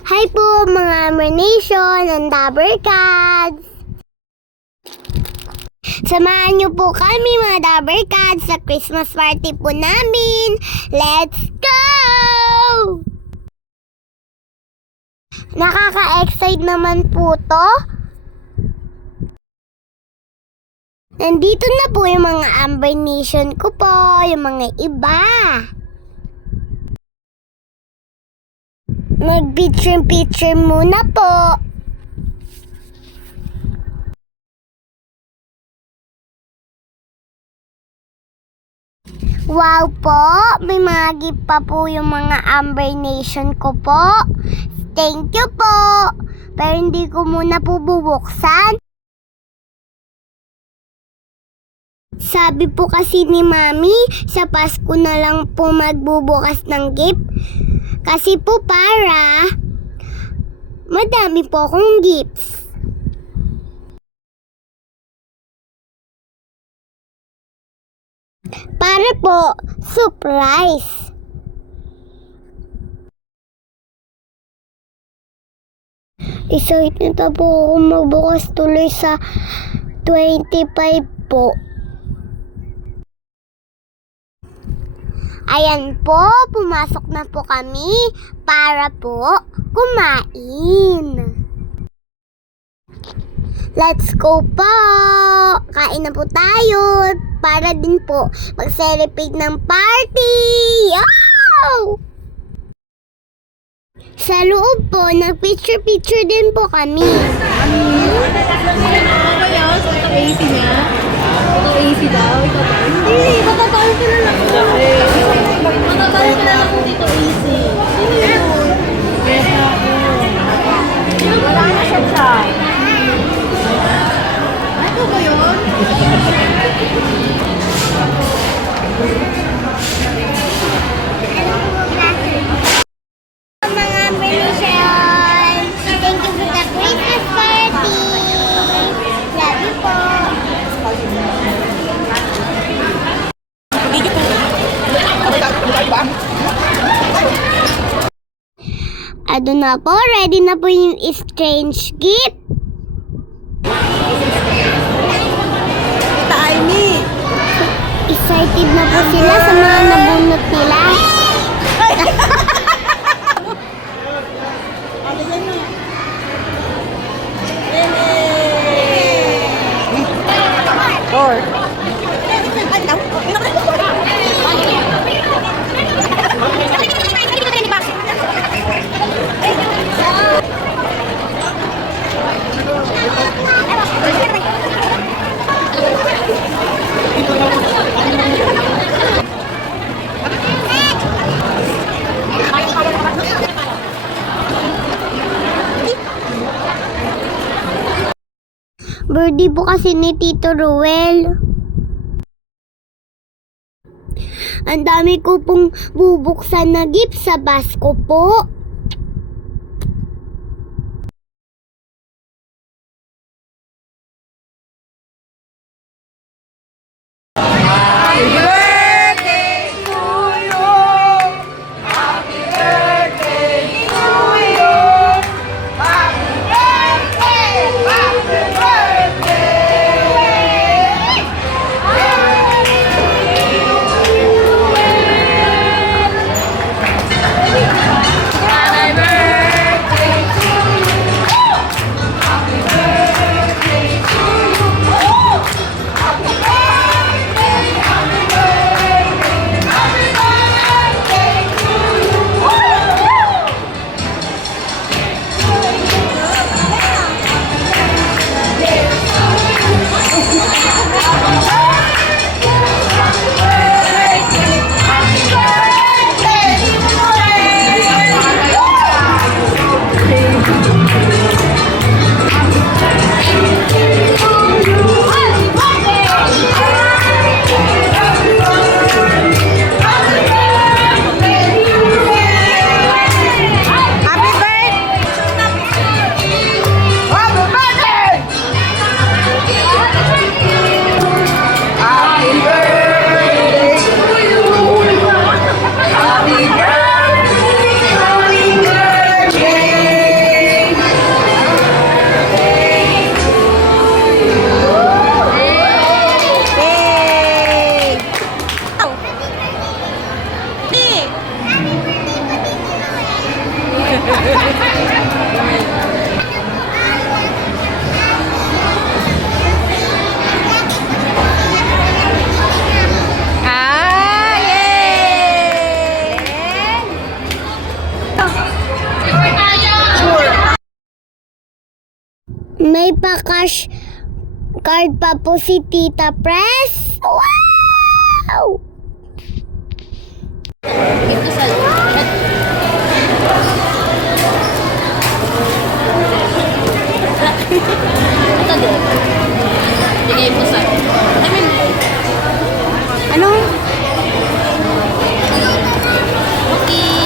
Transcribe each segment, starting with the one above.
Hi po mga Nation and Dabber Cats! Samahan niyo po kami mga Dabber Cats sa Christmas party po namin. Let's go! Nakaka-excite naman po to. Nandito na po yung mga Amber Nation ko po, yung mga iba. Mag-picture muna po. Wow po, may mga gift pa po yung mga Amber Nation ko po. Thank you po. Pero hindi ko muna po bubuksan. Sabi po kasi ni Mami, sa Pasko na lang po magbubukas ng gift. Kasi po para madami po akong gifts. Para po, surprise. Excited na po ako magbukas tuloy sa 25 po. Ayan po, pumasok na po kami para po kumain. Let's go po! Kain na po tayo para din po mag-celebrate ng party! Oh! Sa loob po, nag-picture din po kami. AC na? Ito AC daw? Ito ba? Hindi, matatawin ka na lang. Matatawin ka na lang kung dito AC. Sino yun? Wala na siya siya. Ito ba yun? Mga Malaysian, thank you for the Christmas party. Love you po. Ano na po, ready na po yung strange gift. Kita Amy. Excited na po sila sa mga nabunot nila. Or Birthday po kasi ni Tito Ruel. Ang dami ko pong bubuksan na gift sa Pasko po. Ah, yay! May pa-cash card pa po si Tita Press. Wow! Ito sa... Ito din. Bigay mo sa... I mean... Ano? Okay.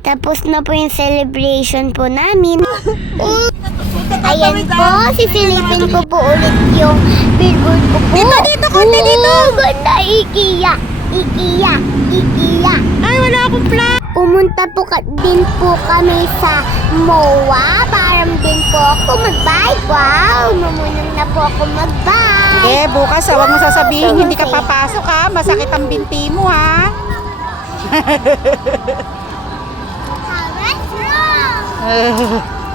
Tapos na po yung celebration po namin. Ayan po, sisilipin ko po ulit yung billboard ko po. Dito, konti dito! Ganda, IKEA! IKEA! IKEA! Ay, wala akong plan. Pumunta po din po kami sa MOA para din po ako mag-bike. Wow! Mamunang na po ako mag-bike. Eh, bukas huwag mo sasabihin, Wow, hindi ka masaya. papasok ha. Masakit ang binti mo ha. Let's roll!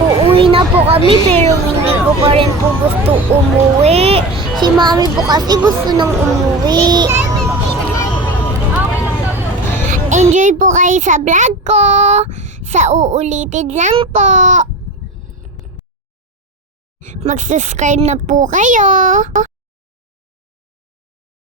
Uuwi na po kami pero hindi ko pa rin po gusto umuwi. Si mami po kasi gusto nang umuwi. Enjoy po kayo sa vlog ko. Sa uulitin lang po. Mag-subscribe na po kayo.